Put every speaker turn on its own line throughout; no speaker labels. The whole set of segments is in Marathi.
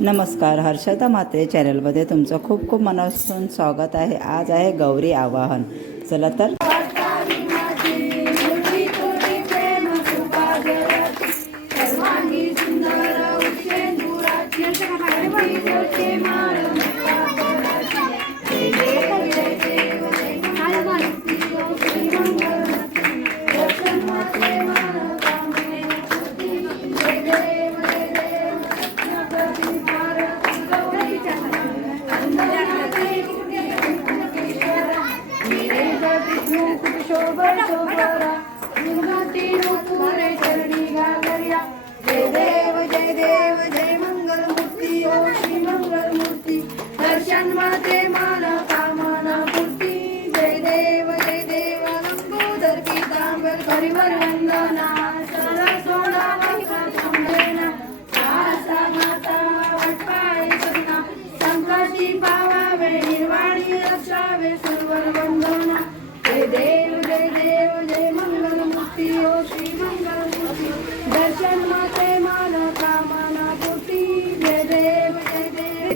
नमस्कार हर्षदा माते चॅनलमध्ये तुमचं खूप खूप मनापासून स्वागत आहे. आज आहे गौरी आवाहन. चला तर.
जय देव जय देव जय मंगल मूर्ती ओ श्री मंगल मूर्ती दर्शन माते माला कामना मूर्ती जय देव जय देव लंबोदर पीतांबर परिवर वंदना.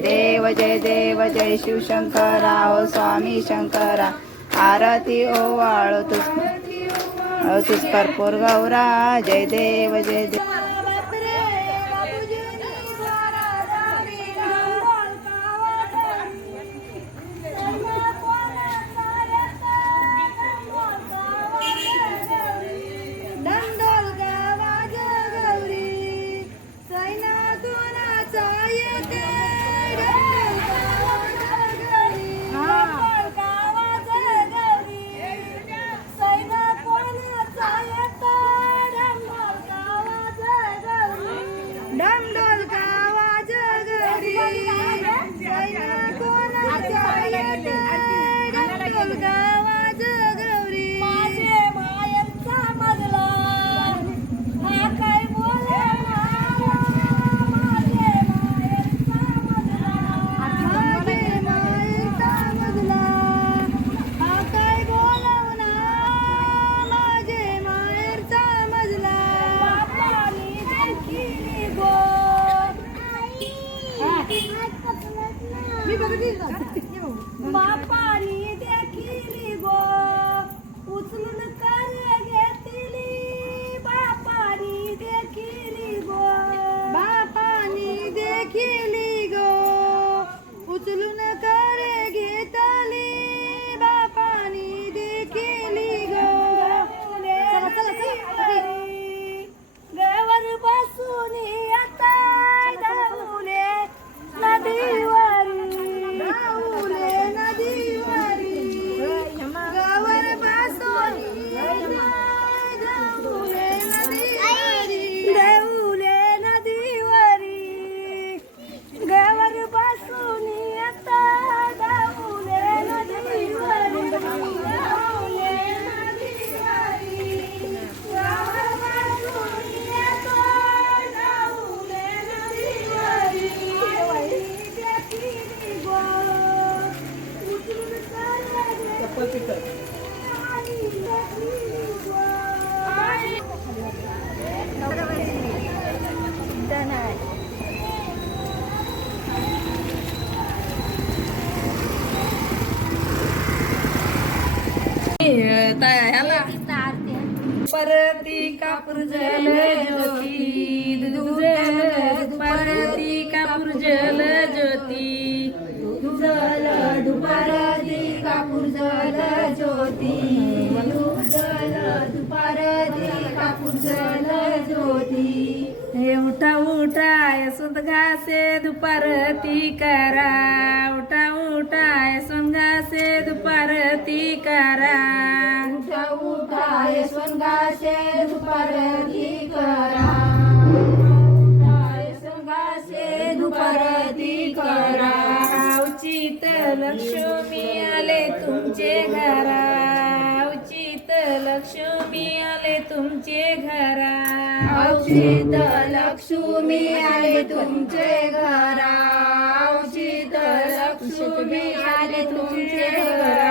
देव जय देव जय
शिवशंकरा ओ स्वामी शंकरा. आरती ओ वाळो तुझ ओ गौरा जय देव जय देव.
चालले आणि देखील
परती कापूर जल ज्योती परती कापूर जल ज्योती?
जल दुपारदी कापूर जल ज्योती. जल दुपारदी कापूर जल ज्योती.
हे उठा उठा यशवंत घासे दुपारती करा. उठा उठा यशवंत घासे दुपारती करा.
उठा उठा यशवंगाचे दुपारदी करा.
शीतलक्ष्मी लक्ष्मी आले तुमचे घरा शीतलक्ष्मी आले तुमचे घरा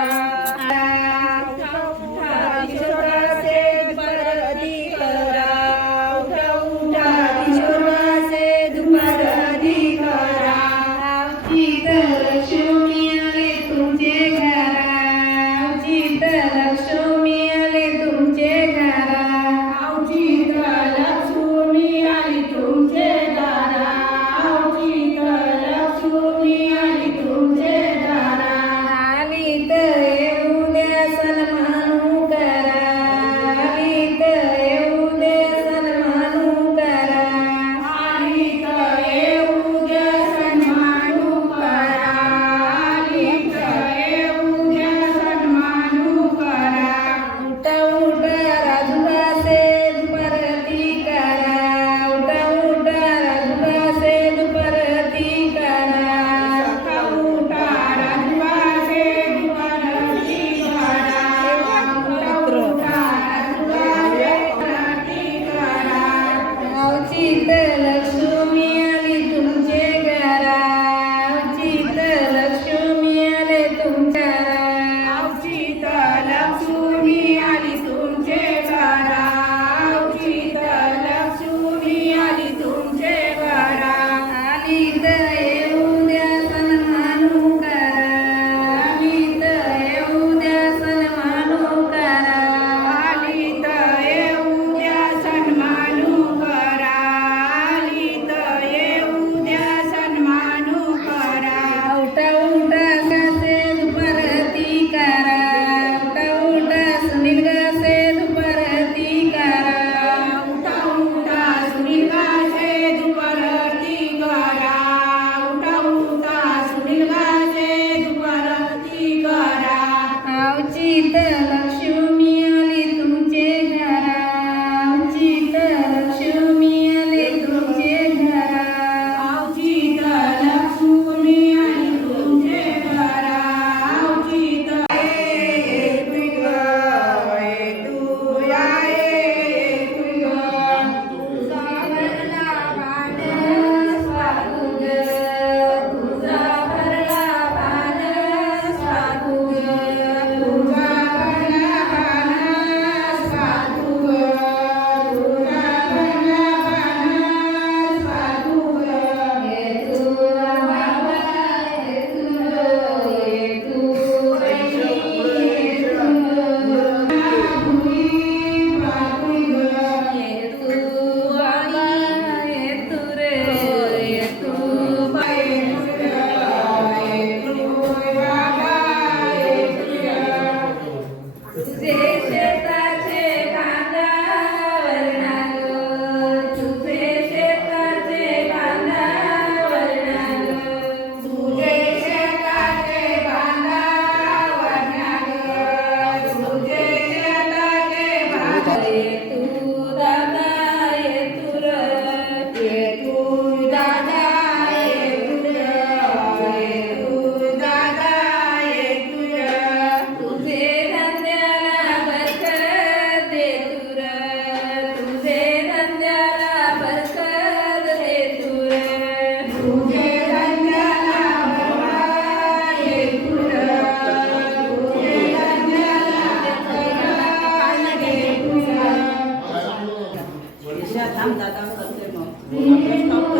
ダムダダムダって
い。